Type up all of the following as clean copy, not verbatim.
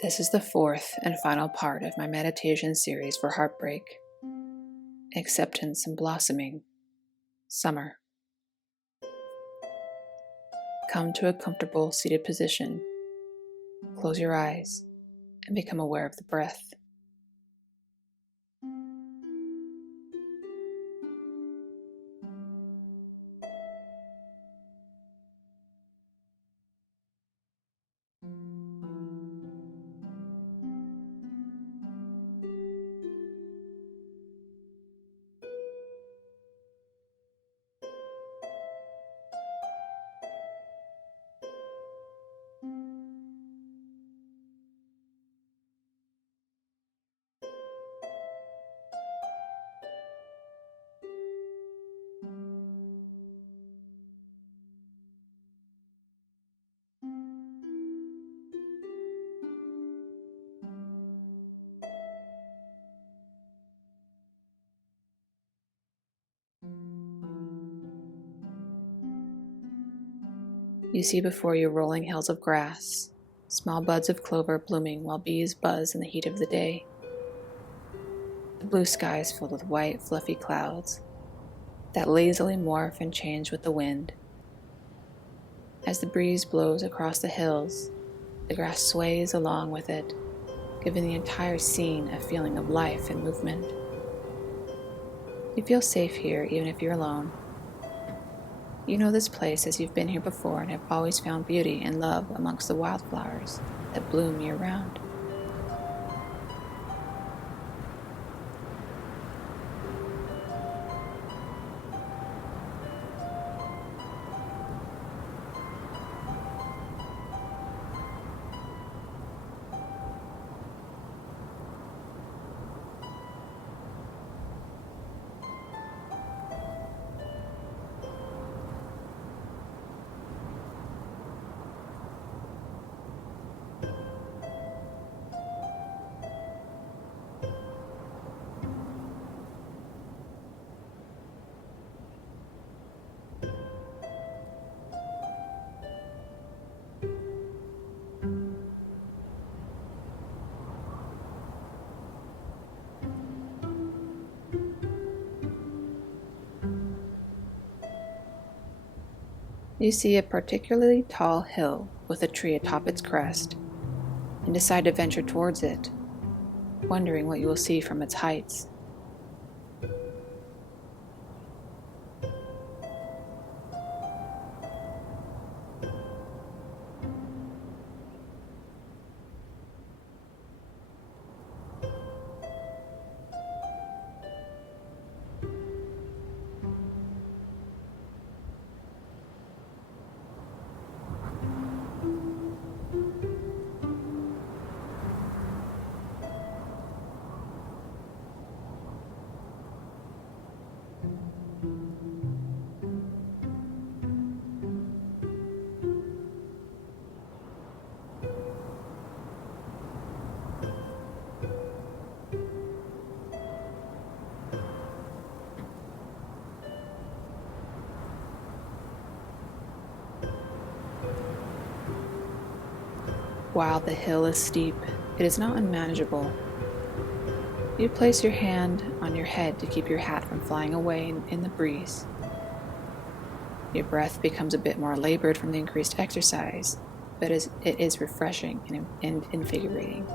This is the fourth and final part of my meditation series for Heartbreak, Acceptance and Blossoming, Summer. Come to a comfortable seated position, close your eyes, and become aware of the breath. You see before you rolling hills of grass, small buds of clover blooming while bees buzz in the heat of the day. The blue sky is filled with white, fluffy clouds that lazily morph and change with the wind. As the breeze blows across the hills, the grass sways along with it, giving the entire scene a feeling of life and movement. You feel safe here even if you're alone. You know this place as you've been here before and have always found beauty and love amongst the wildflowers that bloom year-round. You see a particularly tall hill with a tree atop its crest and decide to venture towards it, wondering what you will see from its heights. While the hill is steep, it is not unmanageable. You place your hand on your head to keep your hat from flying away in the breeze. Your breath becomes a bit more labored from the increased exercise, but it is refreshing and invigorating.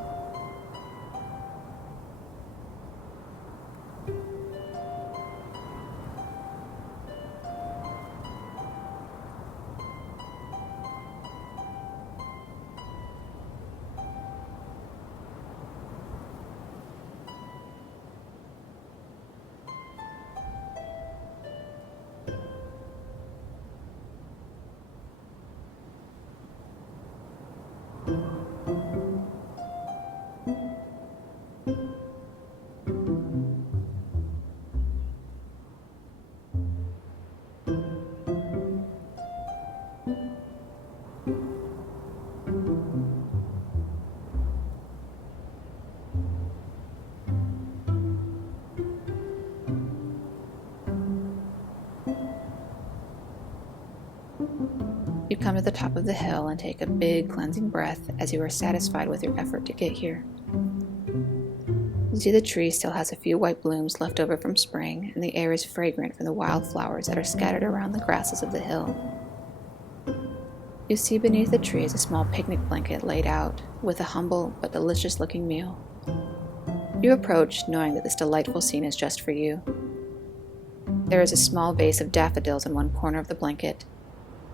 come to the top of the hill and take a big cleansing breath as you are satisfied with your effort to get here. You see the tree still has a few white blooms left over from spring, and the air is fragrant from the wildflowers that are scattered around the grasses of the hill. You see beneath the tree is a small picnic blanket laid out with a humble but delicious-looking meal. You approach, knowing that this delightful scene is just for you. There is a small vase of daffodils in one corner of the blanket,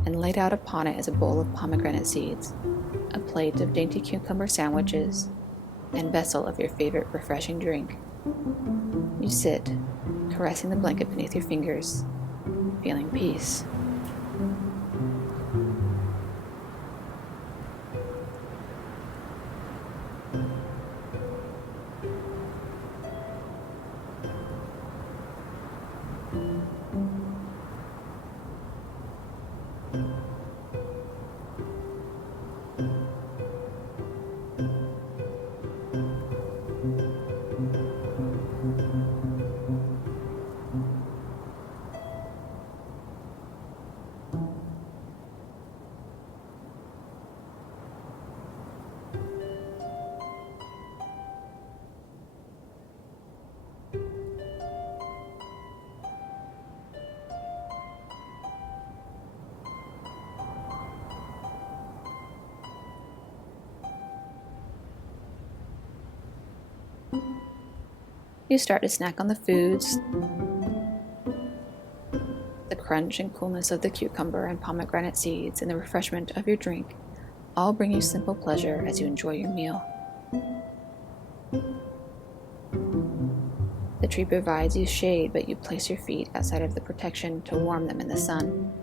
and laid out upon it is a bowl of pomegranate seeds, a plate of dainty cucumber sandwiches, and vessel of your favorite refreshing drink. You sit, caressing the blanket beneath your fingers, feeling peace. You start to snack on the foods. The crunch and coolness of the cucumber and pomegranate seeds and the refreshment of your drink all bring you simple pleasure as you enjoy your meal. The tree provides you shade, but you place your feet outside of the protection to warm them in the sun.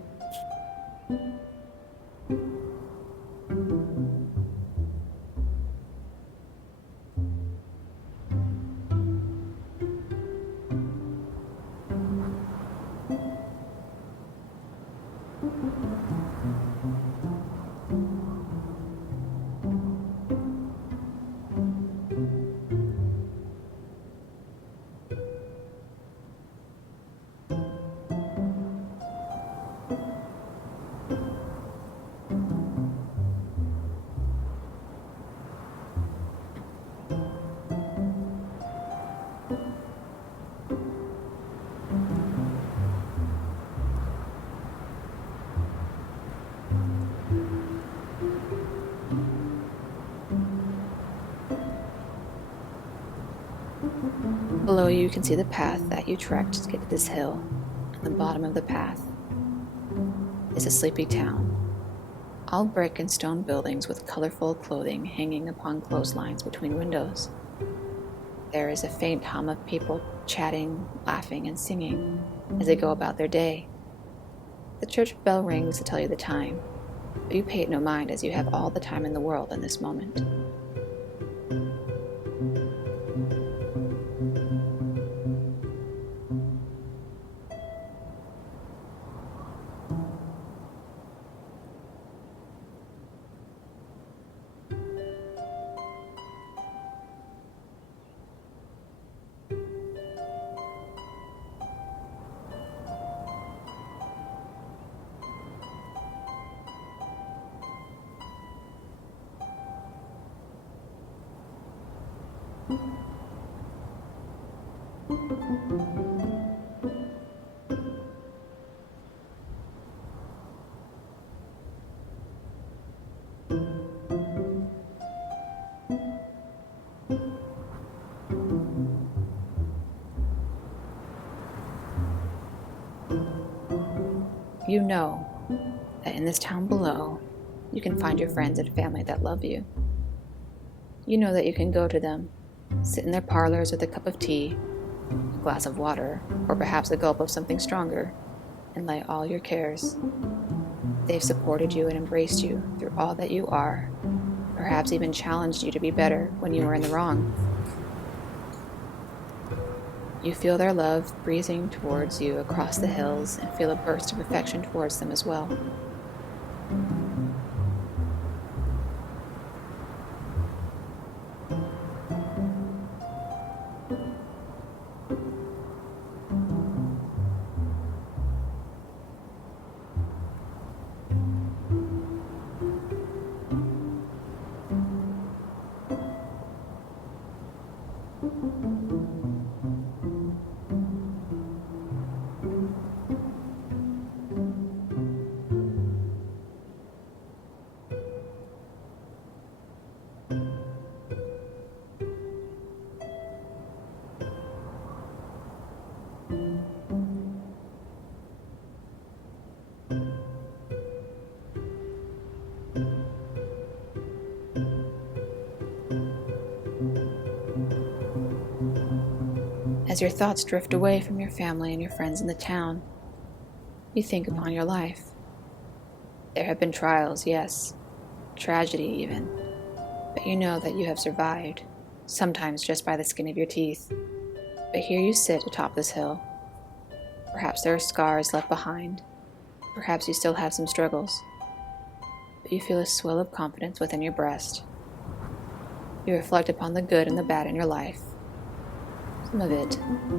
Below you can see the path that you trekked to get to this hill. At the bottom of the path is a sleepy town. All brick and stone buildings with colorful clothing hanging upon clotheslines between windows. There is a faint hum of people chatting, laughing, and singing as they go about their day. The church bell rings to tell you the time, but you pay it no mind as you have all the time in the world in this moment. You know that in this town below, you can find your friends and family that love you. You know that you can go to them, sit in their parlors with a cup of tea, a glass of water, or perhaps a gulp of something stronger, and lay all your cares. They've supported you and embraced you through all that you are, perhaps even challenged you to be better when you were in the wrong. You feel their love breezing towards you across the hills and feel a burst of affection towards them as well. As your thoughts drift away from your family and your friends in the town, you think upon your life. There have been trials, yes, tragedy even, but you know that you have survived, sometimes just by the skin of your teeth. But here you sit atop this hill. Perhaps there are scars left behind. Perhaps you still have some struggles. But you feel a swell of confidence within your breast. You reflect upon the good and the bad in your life. Some of it,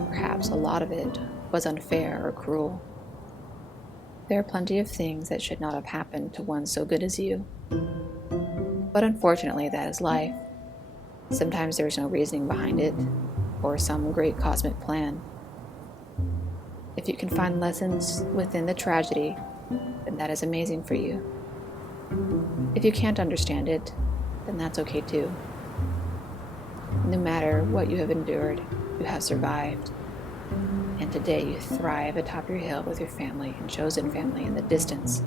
perhaps a lot of it, was unfair or cruel. There are plenty of things that should not have happened to one so good as you. But unfortunately, that is life. Sometimes there is no reasoning behind it, or some great cosmic plan. If you can find lessons within the tragedy, then that is amazing for you. If you can't understand it, then that's okay too. No matter what you have endured, you have survived. And today you thrive atop your hill with your family and chosen family in the distance,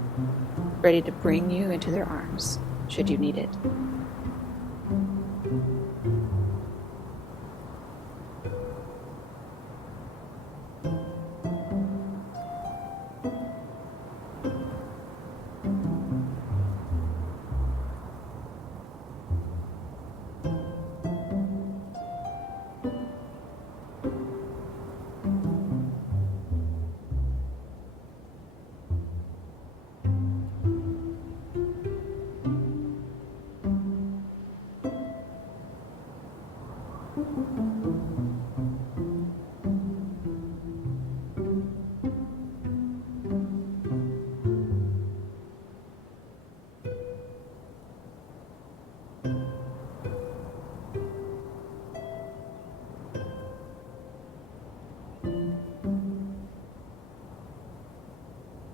ready to bring you into their arms, should you need it.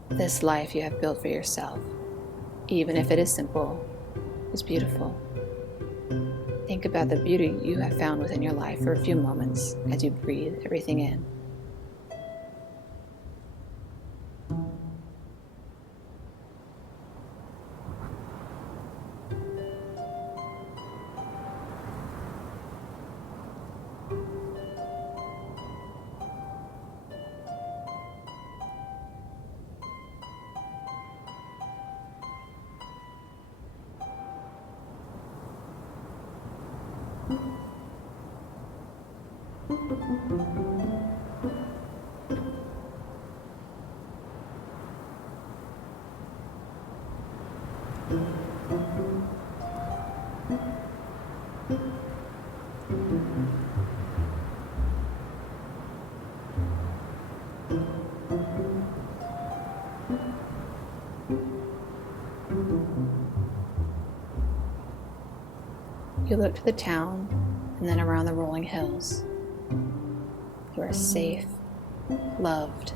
This life you have built for yourself, even if it is simple, is beautiful. Think about the beauty you have found within your life for a few moments as you breathe everything in. You look to the town and then around the rolling hills. You are safe, loved,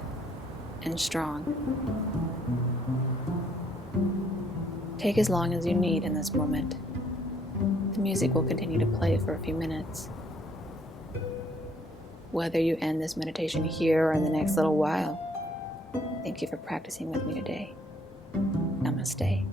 and strong. Take as long as you need in this moment. The music will continue to play for a few minutes. Whether you end this meditation here or in the next little while, thank you for practicing with me today. Namaste.